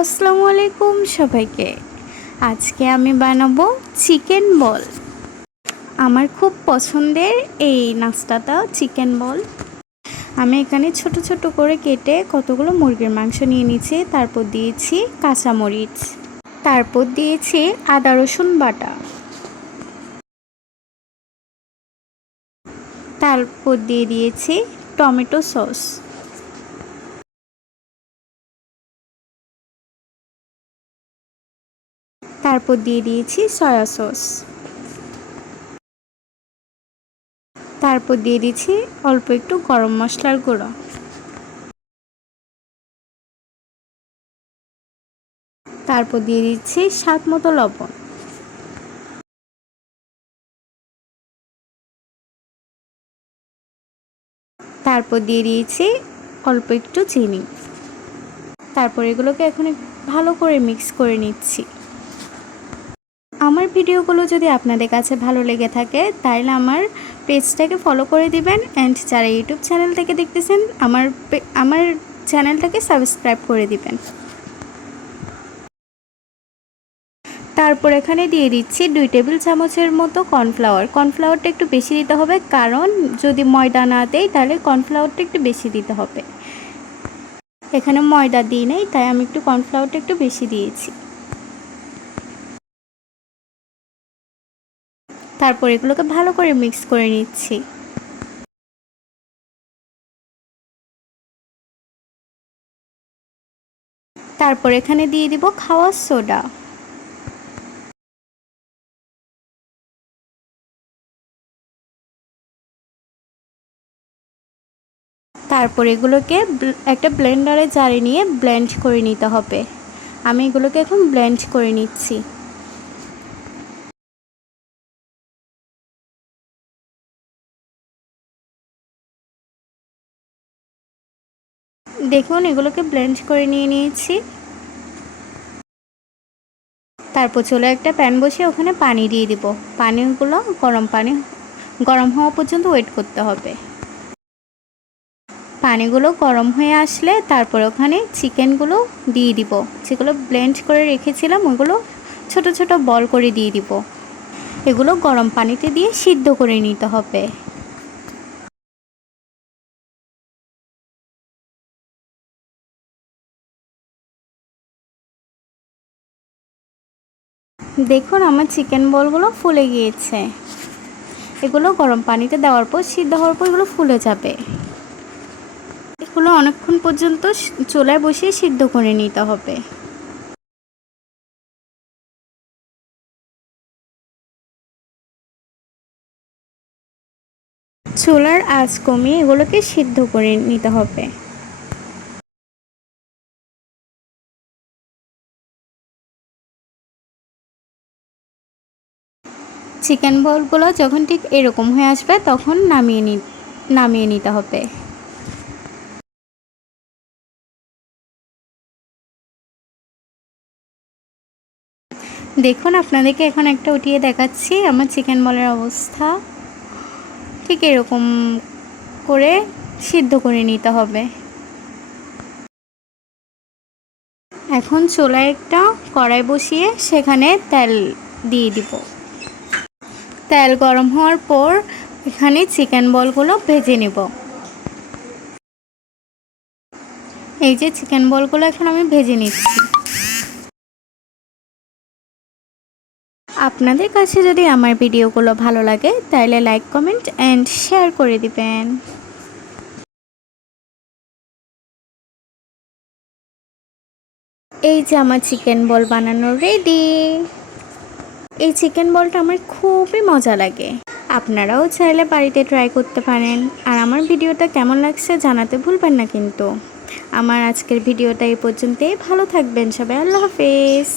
আসসালামু আলাইকুম সবাইকে। আজকে আমি বানাবো চিকেন বল। আমার খুব পছন্দের এই নাস্তাটা চিকেন বল। আমি এখানে ছোট ছোট করে কেটে কতগুলো মুরগির মাংস নিয়ে নিয়েছি। তারপর দিয়েছি কাঁচামরিচ, তারপর দিয়েছি আদা রসুন বাটা, তারপর দিয়ে দিয়েছি টমেটো সস, তারপর দিয়ে দিয়েছি সয়া সস, তারপর দিয়ে দিচ্ছি অল্প একটু গরম মশলার গুঁড়ো, তারপর দিয়ে দিচ্ছি স্বাদ মতো লবণ, তারপর দিয়ে দিয়েছি অল্প একটু চিনি। তারপর এগুলোকে এখন ভালো করে মিক্স করে নিচ্ছি। আমার ভিডিওগুলো যদি আপনাদের কাছে ভালো লেগে থাকে তাহলে আমার পেজটাকে ফলো করে দিবেন, অ্যান্ড যারা ইউটিউব চ্যানেল থেকে দেখতেছেন আমার চ্যানেলটাকে সাবস্ক্রাইব করে দিবেন। তারপর এখানে দিয়ে দিচ্ছি 2 টেবিল চামচের মতো কর্নফ্লাওয়ারটা একটু বেশি দিতে হবে, কারণ যদি ময়দা না দেই তাহলে কর্নফ্লাওয়ারটা একটু বেশি দিতে হবে। এখানে ময়দা দিই নেই, তাই আমি একটু কর্নফ্লাওয়ারটা একটু বেশি দিয়েছি। তারপর এগুলোকে ভালো করে মিক্স করে নিচ্ছি। তারপর এখানে দিয়ে দিব খাওয়ার সোডা, তারপর এগুলোকে একটা ব্লেন্ডারে জারে নিয়ে ব্লেন্ড করে নিতে হবে। আমি এগুলোকে এখন ব্লেন্ড করে নিচ্ছি। দেখুন এগুলোকে ব্লেন্ড করে নিয়ে নিয়েছি। তারপর চলে একটা প্যান বসিয়ে ওখানে পানি দিয়ে দিব। পানিগুলো গরম হওয়া পর্যন্ত ওয়েট করতে হবে। পানিগুলো গরম হয়ে আসলে তারপর ওখানে চিকেনগুলো দিয়ে দিব। যেগুলো ব্লেন্ড করে রেখেছিলাম ওগুলো ছোট ছোট বল করে দিয়ে দিব। এগুলো গরম পানিতে দিয়ে সিদ্ধ করে নিতে হবে। দেখুন আমার চিকেন বলগুলো ফুলে গিয়েছে। এগুলো গরম পানিতে দেওয়ার পর সিদ্ধ হওয়ার পর এগুলো ফুলে যাবে। এগুলো অনেকক্ষণ পর্যন্ত চুলায় বসিয়ে সিদ্ধ করে নিতে হবে। চুলার আঁচ কমিয়ে এগুলোকে সিদ্ধ করে নিতে হবে। চিকেন বলগুলো যখন ঠিক এরকম হয়ে আসবে তখন নামিয়ে নিতে হবে। দেখুন আপনাদেরকে এখন একটা উঠিয়ে দেখাচ্ছি আমার চিকেন বলের অবস্থা। ঠিক এরকম করে সিদ্ধ করে নিতে হবে। এখন চুলায় একটা কড়াই বসিয়ে সেখানে তেল দিয়ে দিব। তেল গরম হওয়ার পর এখানে চিকেন বলগুলো ভেজে নেব। এই যে চিকেন বলগুলো এখন আমি ভেজে নিচ্ছি। আপনাদের কাছে যদি আমার ভিডিওগুলো ভালো লাগে তাহলে লাইক, কমেন্ট অ্যান্ড শেয়ার করে দিবেন। এই যে আমার চিকেন বল বানানো রেডি। এই চিকেন বলটা আমার খুবই মজা লাগে। আপনারাও চাইলে বাড়িতে ট্রাই করতে পারেন। আর আমার ভিডিওটা কেমন লাগছে জানাতে ভুলবেন না কিন্তু। আমার আজকের ভিডিওটা এই পর্যন্তই। ভালো থাকবেন সবাই। আল্লাহ হাফেজ।